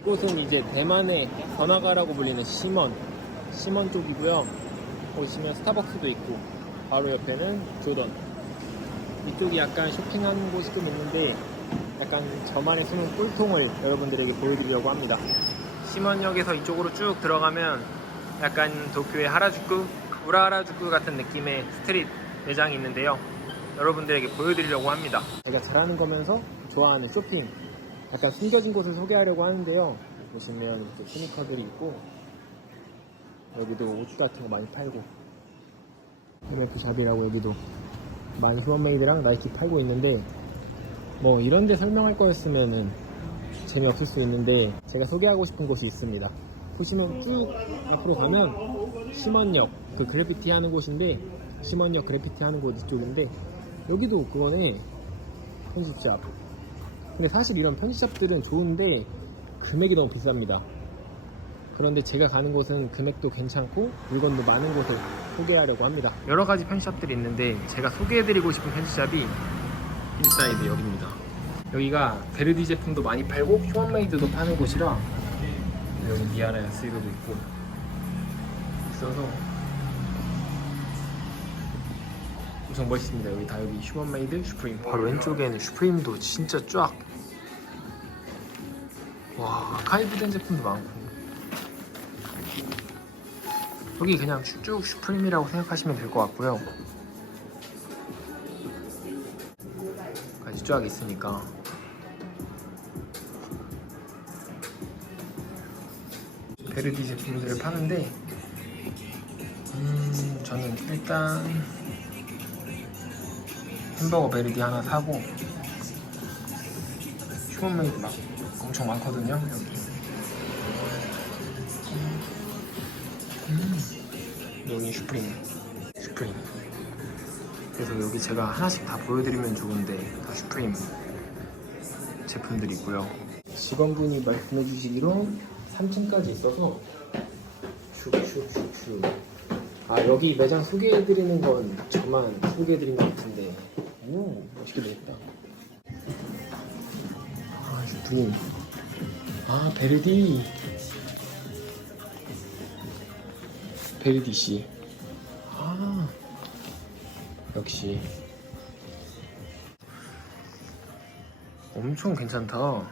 이곳은 이제 대만의 번화가라고 불리는 시먼 시먼 쪽이고요. 보시면 스타벅스도 있고 바로 옆에는 조던. 이쪽이 약간 쇼핑하는 곳이 좀 있는데 약간 저만의 숨은 꿀통을 여러분들에게 보여드리려고 합니다. 시먼역에서 이쪽으로 쭉 들어가면 약간 도쿄의 하라주쿠 우라하라주쿠 같은 느낌의 스트릿 매장이 있는데요. 여러분들에게 보여드리려고 합니다. 제가 잘하는 거면서 좋아하는 쇼핑 약간 숨겨진 곳을 소개하려고 하는데요. 보시면 이렇게 스니커들이 있고 여기도 옷 같은 거 많이 팔고 MF 샵이라고 여기도 많이 휴먼메이드랑 나이키 팔고 있는데 뭐 이런데 설명할 거였으면은 재미없을 수 있는데 제가 소개하고 싶은 곳이 있습니다. 보시면 쭉 앞으로 가면 심원역 그 그래피티 하는 곳인데 심원역 그래피티 하는 곳 이쪽인데 여기도 그거네 편집샵 근데 사실 이런 편집샵들은 좋은데 금액이 너무 비쌉니다. 그런데 제가 가는 곳은 금액도 괜찮고 물건도 많은 곳을 소개하려고 합니다. 여러 가지 편집샵들이 있는데 제가 소개해드리고 싶은 편집샵이 인사이드 여기입니다. 여기가 베르디 제품도 많이 팔고 휴먼메이드도 파는 곳이라 여기 미아라 스이도도 있고 있어서 엄청 멋있습니다. 여기 다 여기 휴먼메이드 슈프림. 바로 왼쪽에는 슈프림도 진짜 쫙. 와 아카이브된 제품도 많고. 여기 그냥 쭉 슈프림이라고 생각하시면 될 것 같고요. 까지 쫙 있으니까. 베르디 제품들을 파는데, 음, 저는 일단 햄버거 베르디 하나 사고 휴먼메이드 막 엄청 많거든요. 여기. 음. 여기 슈프림. 슈프림. 그래서 여기 제가 하나씩 다 보여드리면 좋은데 다 슈프림 제품들이 있고요. 직원분이 말씀해 주시기로 3층까지 있어서 슉슉슉슉. 아 여기 매장 소개해드리는 건 저만 소개해드린 것 같은데 오 멋있게 되겠다. 아 슈프림 아 베르디. 베르디 씨 아 역시. 엄청 괜찮다.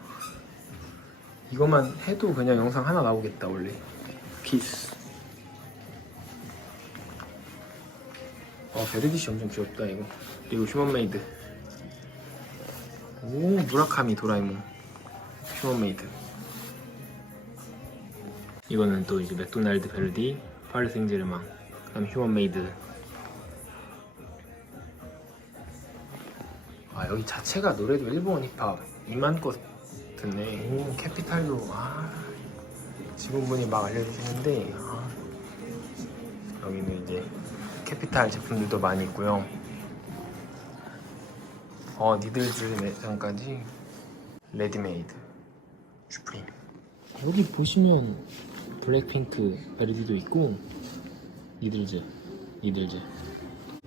이것만 해도 그냥 영상 하나 나오겠다 원래. 피스 베르디시 엄청 귀엽다 이거. 그리고 휴먼메이드. 오 무라카미 도라에몽. 휴먼메이드. 이거는 또 이제 맥도날드 베르디 파르 생제르망 그다음 휴먼메이드. 아 여기 자체가 노래도 일본 힙합 이만 것 듣네 오 캐피탈도 아 직원분이 막 알려주시는데 아, 여기는 이제 캐피탈 제품들도 많이 있고요. 어, 니들즈 매장까지 레디메이드 슈프림. 여기 보시면 블랙핑크 베르디도 있고 니들즈, 니들즈.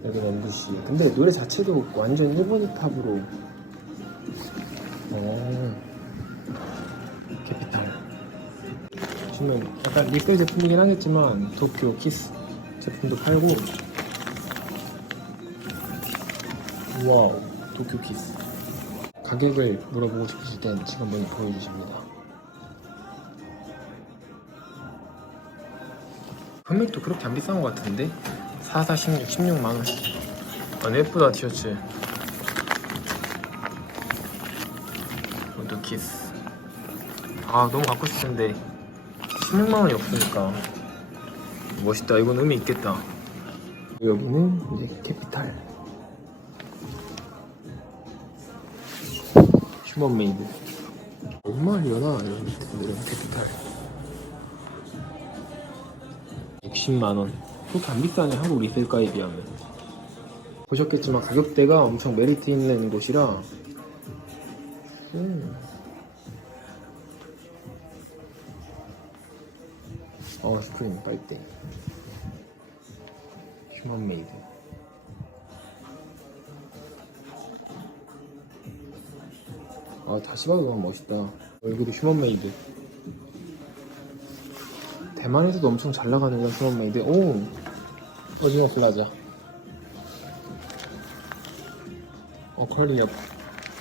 여기는 MBC. 근데 노래 자체도 완전 일본 힙합으로. 어, 캐피탈. 보시면 약간 리셀 제품이긴 하겠지만 도쿄 키스 제품도 팔고 와우 도쿄 키스. 가격을 물어보고 싶으실 땐 직원분이 보여주십니다. 금액도 그렇게 안 비싼 것 같은데? 4, 4, 16, 16만원. 아 예쁘다 티셔츠. 이것도 키스. 아 너무 갖고 싶은데. 16만원이 없으니까. 멋있다. 이건 의미 있겠다. 여기는 이제 캐피탈 휴먼메이드. 얼마려나 이런 제품들은 캐피탈 60만원. 그렇게 안 비싸네 한국 리셀가에 비하면. 보셨겠지만 가격대가 엄청 메리트 있는 곳이라. 음. 어 스프링 빨대. 휴먼 메이드 아 다시 봐도 너무 멋있다. 얼굴이 휴먼메이드. 대만에서도 엄청 잘 나가는 휴먼 메이드. 오! 오징어 플라자. 어 컬리업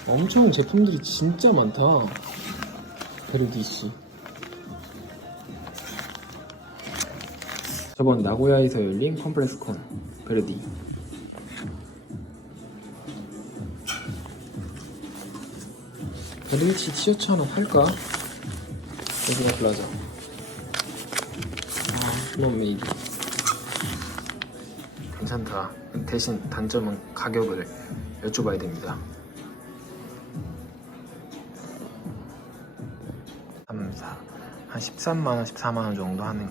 엄청 제품들이 진짜 많다. 베르디씨. 저번 나고야에서 열린 컴프레스콘 베르디 베르디치 티셔츠 하나 팔까? 오징어 플라자. 아 휴먼 메이드 괜찮다. 대신 단점은 가격을 여쭤봐야 됩니다. 3, 4, 한 13만원, 14만원 정도 하는.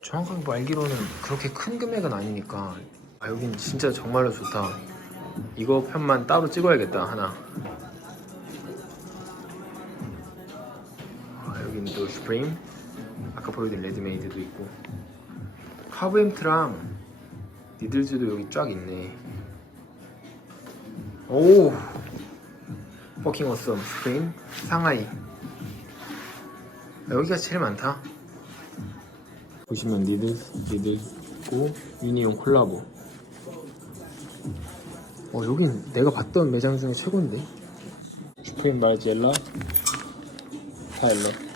정확하게 뭐 알기로는 그렇게 큰 금액은 아니니까. 아 여긴 진짜 정말로 좋다. 이거 편만 따로 찍어야겠다 하나 슈프림 아까 보여드린 레드메이드도 있고. 카브엠트랑 니들즈도 여기 쫙 있네. 오 퍼킹 어썸 스페인 상하이. 아, 여기가 제일 많다. 보시면 니들 니들 있고 유니온 콜라보. 어 여긴 내가 봤던 매장 중에 최고인데? 슈프림 마르지엘라 타일러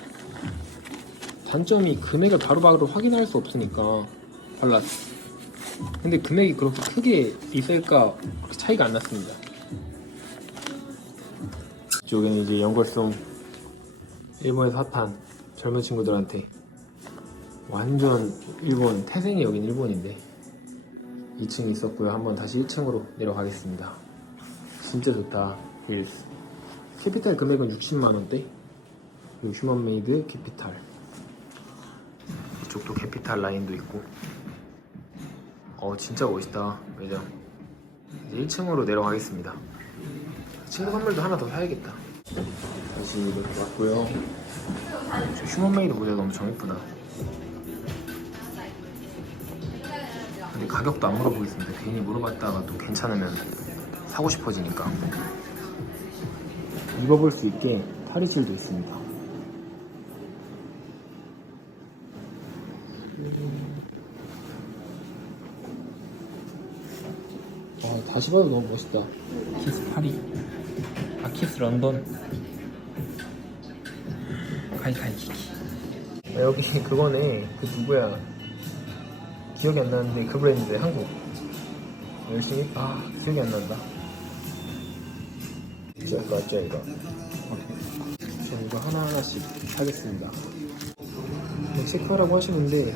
단점이 금액을 바로바로 확인할 수 없으니까 발라스 근데 금액이 그렇게 크게 있을까 차이가 안 났습니다. 이쪽에는 이제 연걸송 일본에서 핫한 젊은 친구들한테 완전 일본 태생이 여긴 일본인데 2층에 있었고요. 한번 다시 1층으로 내려가겠습니다. 진짜 좋다. 힐스. 캐피탈 금액은 60만원대. 그리고 휴먼메이드 캐피탈 이쪽도 캐피탈 라인도 있고. 어 진짜 멋있다 매장. 이제 1층으로 내려가겠습니다. 친구 선물도 하나 더 사야겠다. 다시 이렇게 왔고요. 저 휴먼메이드 모델 엄청 예쁘다. 근데 가격도 안 물어보겠습니다. 괜히 물어봤다가 또 괜찮으면 사고 싶어지니까. 입어볼 수 있게 탈의실도 있습니다 아, 다시 봐도 너무 멋있다. 키스 파리. 아, 키스 런던. 가이 가이 키키. 아, 여기 그거네. 그 누구야? 기억이 안 나는데 그 브랜드 한국. 열심히 아 기억이 안 난다. 진짜 맞죠 이거? 저 이거 하나 하나씩 사겠습니다. 뭐 체크하라고 하시는데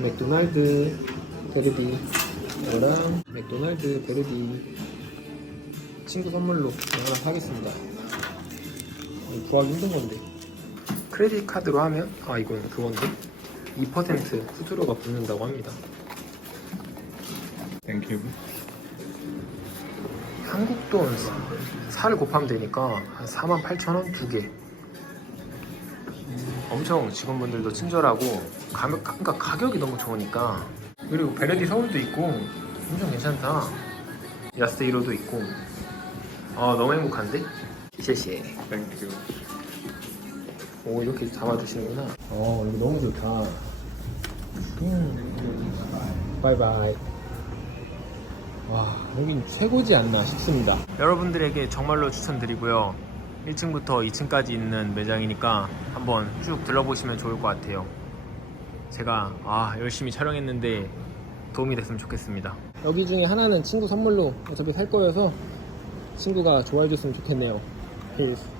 맥도날드 베르디 이거랑 맥도날드 베르디 친구 선물로 하나 사겠습니다. 구하기 힘든 건데. 크레딧 카드로 하면? 아 이건 그건데? 2% 수수료가 붙는다고 합니다. 땡큐. 한국 돈 4를 곱하면 되니까 한 4만 8천 원두 개. 엄청 직원분들도 친절하고 가격, 그러니까 가격이 너무 좋으니까 그리고 베르디 서울도 있고 엄청 괜찮다. 야스이로도 있고 아 너무 행복한데?谢谢. 땡큐. 오 이렇게 잡아주시는구나. 어 이거 너무 좋다. 음. 바이바이. 와 여긴 최고지 않나 싶습니다. 여러분들에게 정말로 추천드리고요. 1층부터 2층까지 있는 매장이니까 한번 쭉 들러보시면 좋을 것 같아요. 제가 아 열심히 촬영했는데 도움이 됐으면 좋겠습니다. 여기 중에 하나는 친구 선물로 어차피 살 거여서 친구가 좋아해 줬으면 좋겠네요. 필스.